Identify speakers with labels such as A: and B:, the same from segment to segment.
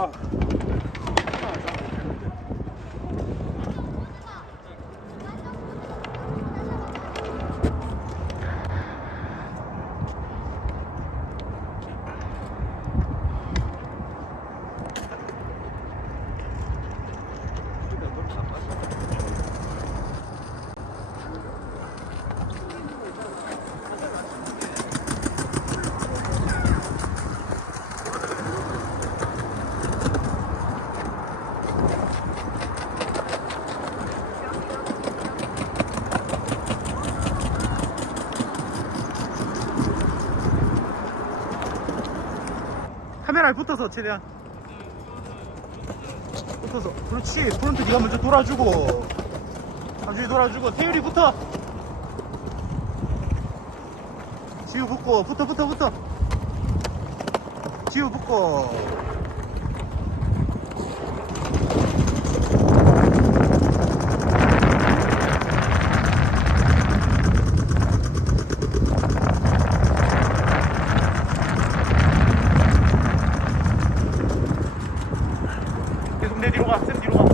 A: 아. 카메라에 붙어서 최대한. 붙어서. 그렇지. 프론트 네가 먼저 돌아주고. 잠시 돌아주고. 태율이 붙어. 지우 붙고. 붙어 붙어 붙어. 지우 붙고 가 쌤 뒤로 가.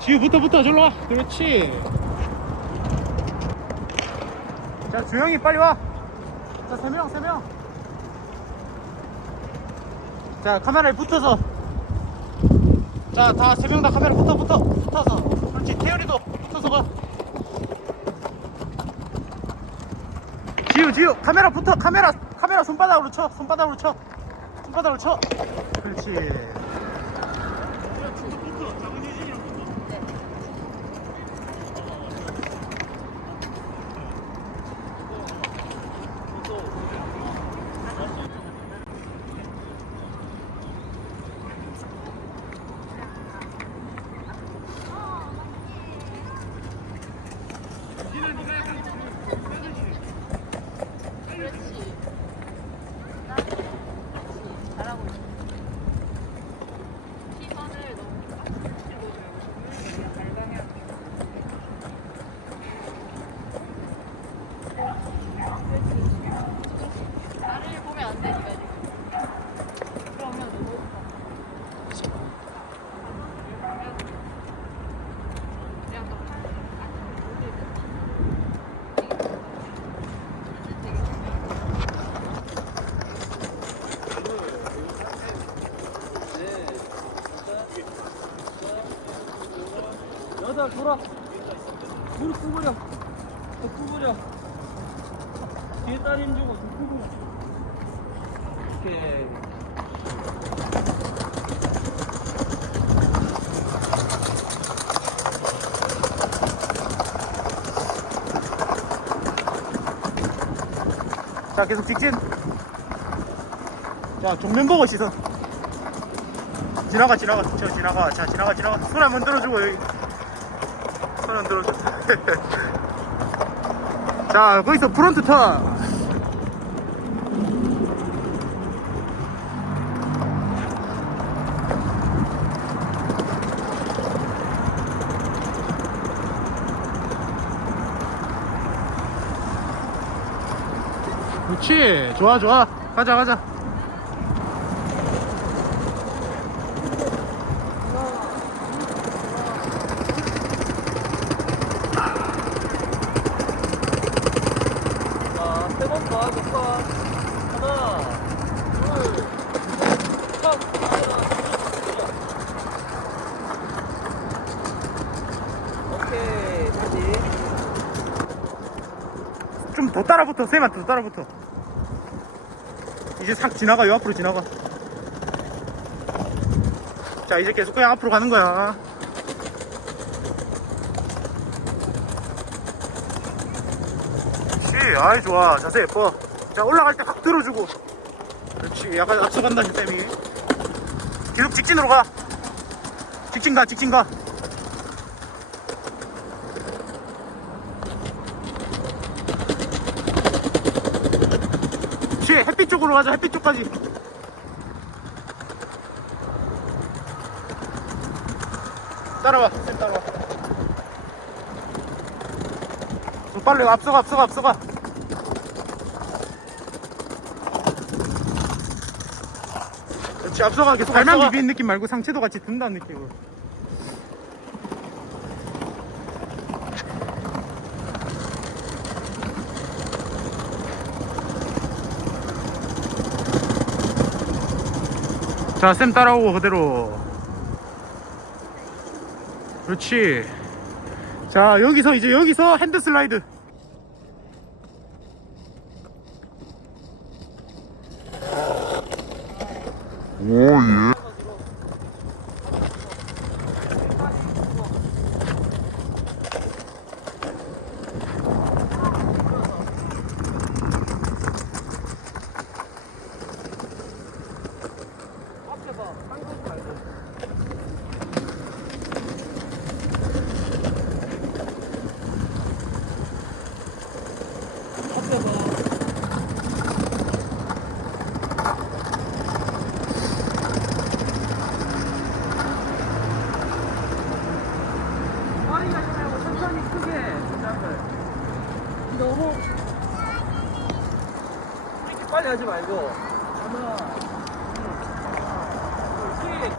A: 지우 붙어 붙어 절로 와. 그렇지. 자 주영이 빨리 와자 세명 세명자 카메라에 붙어서 자 다 세 명 다 카메라 붙어 붙어 붙어서. 그렇지 태열이도 붙어서 가. 지우 지우 카메라 붙어 카메라 카메라 손바닥으로 쳐 손바닥으로 쳐 손바닥으로 쳐. 그렇지
B: 잘하고 있어. 시선을 너무 빡 들고 있어요. 잘 방향. 그렇지. 나를 보면 안 되니까 지금. 그러면 너무 그냥 더
C: 여덟 돌아. 무릎 구부려. 더 구부려. 뒤에 딸 힘 주고 더 구부려. 오케이
A: 자 계속 직진. 자 정면 보고 시선 지나가 지나가. 저 지나가. 자 지나가 지나가. 손 한번 들어주고 여기 손한 들어줘. 자 거기서 프론트 턴 그렇지. 좋아 좋아. 가자 가자
C: 자, 세번 더 하고 컷. 하나, 둘, 컷. 하나, 둘. 오케이, 다시.
A: 좀 더 따라붙어 쌤한테 더 따라붙어. 이제 싹 지나가 요 앞으로 지나가. 자 이제 계속 그냥 앞으로 가는 거야. 아이 좋아. 자세 예뻐. 자 올라갈 때 확 들어주고. 그렇지 약간 앞서간다 쌤이. 계속 직진으로 가. 직진 가 직진 가 그렇지 햇빛 쪽으로 가자 햇빛 쪽까지. 따라와 쌤 따라와. 좀 빨리 앞서가 앞서가 앞서가. 그렇지 앞서가 계속 발만. 비비는 느낌 말고 상체도 같이 든다는 느낌으로 자, 쌤 따라오고 그대로. 그렇지. 자, 여기서 이제 여기서 핸드 슬라이드.
C: 앞에 봐. 한국 말고. 앞에 봐. 빠르게 하지 말고 천천히 크게 시작을. 너무 이렇게 빨리 하지 말고 하나 그렇지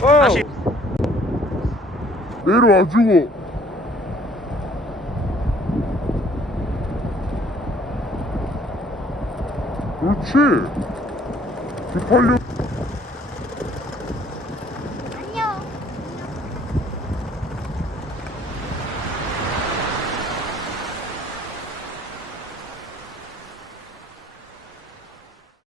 A: 다시.
D: 내려와주고. 그렇지. 급하려